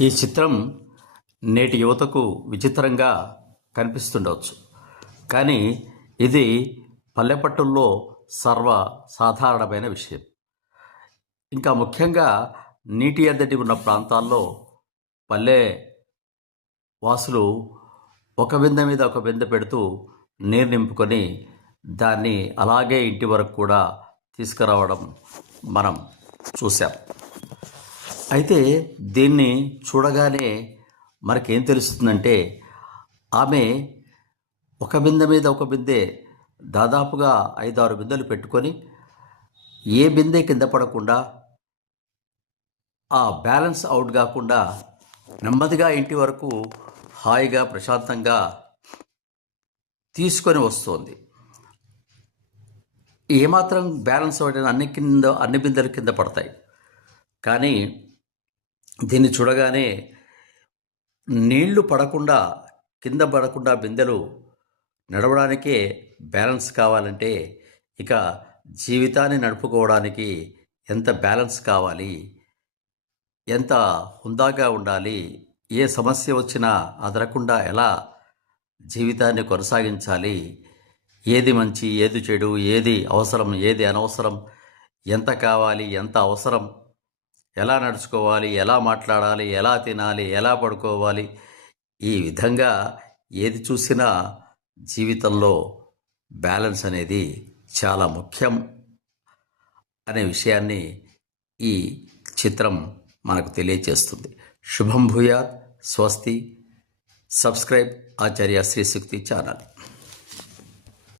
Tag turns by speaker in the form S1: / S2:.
S1: ఈ చిత్రం నేటి యువతకు విచిత్రంగా కనిపిస్తుండవచ్చు. కానీ ఇది పల్లెపట్టుల్లో సర్వ సాధారణమైన విషయం. ఇంకా ముఖ్యంగా నీటి ఎద్దడి ఉన్న ప్రాంతాల్లో పల్లె వాసులు ఒక బిందె మీద ఒక బిందె పెడుతూ నీరు నింపుకొని దాన్ని అలాగే ఇంటి వరకు కూడా తీసుకురావడం మనం చూసాం అయితే దీన్ని చూడగానే మనకేం తెలుస్తుందంటే ఆమె ఒక బిందె మీద ఒక బిందె దాదాపుగా ఐదారు బిందెలు పెట్టుకొని ఏ బిందె కింద పడకుండా ఆ బ్యాలెన్స్ అవుట్ కాకుండా నెమ్మదిగా ఇంటి వరకు హాయిగా ప్రశాంతంగా తీసుకొని వస్తుంది. ఏమాత్రం బ్యాలెన్స్ అవుట్ అన్ని కింద అన్ని బిందెలు కింద పడతాయి. కానీ దీన్ని చూడగానే నీళ్ళు పడకుండా కింద పడకుండా బిందెలు నడవడానికే బ్యాలెన్స్ కావాలంటే ఇక జీవితాన్ని నడుపుకోవడానికి ఎంత బ్యాలెన్స్ కావాలి? ఎంత హుందాగా ఉండాలి? ఏ సమస్య వచ్చినా అదరకుండా ఎలా జీవితాన్ని కొనసాగించాలి? ఏది మంచి ఏది చెడు ఏది అవసరం ఏది అనవసరం ఎంత కావాలి ఎంత అవసరం? ఎలా నడుచుకోవాలి ఎలా మాట్లాడాలి ఎలా తినాలి ఎలా పడుకోవాలి ఈ విధంగా ఏది చూసినా జీవితంలో బ్యాలెన్స్ అనేది చాలా ముఖ్యం అనే విషయాన్ని ఈ చిత్రం మనకు తెలియజేస్తుంది. శుభం భూయాత్ స్వస్తి. Subscribe Acharya Srishakti channel.